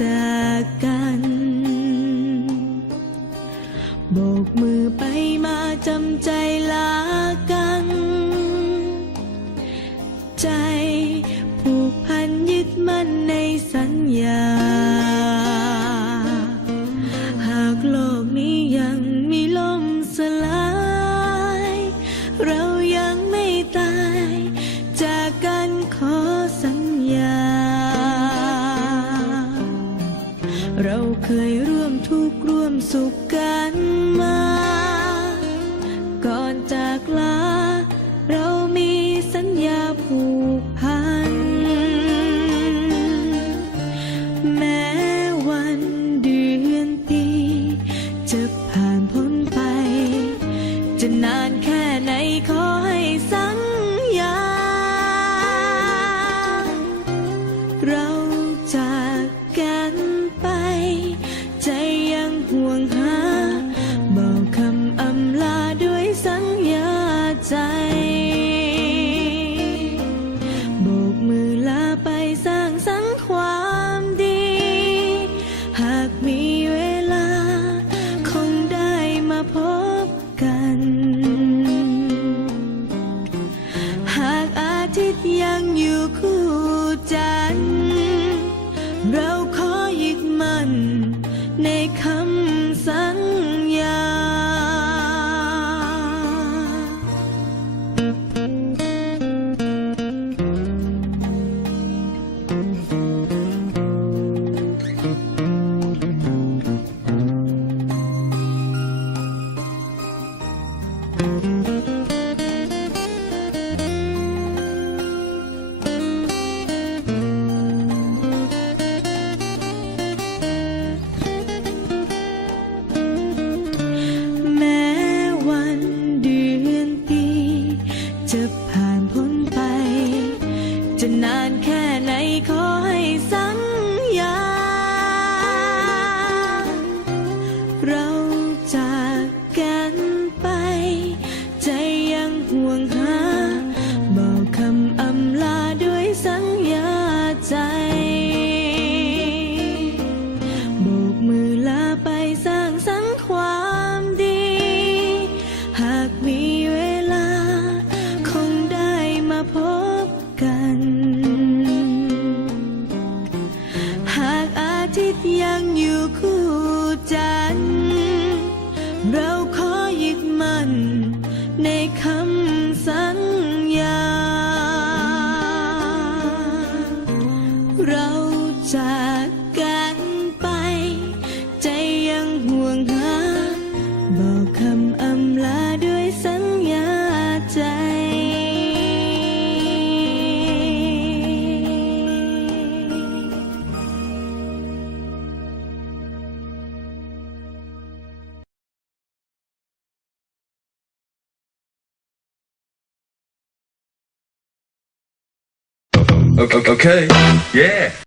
จากกัน โบกมือไปมาจำใจลากัน ใจผูกพันยึดมั่นในสัญญา เราเคยร่วมทุกข์ร่วมสุขกันมา ก่อนจากลา เรามีสัญญาผูกพัน แม้วันเดือนปีจะผ่านพ้นไป จะนานแค่ไหนขอให้สัญ เราขอยึดมั่นในคำสัญญาแากมีเวลา คงได้มาพบกัน หากอาทิตย์ยังอยู่คู่จันทร์เราขอยึดมั่นในคำสัญญา เราจาก สัญญาใจ Okay, okay. Yeah.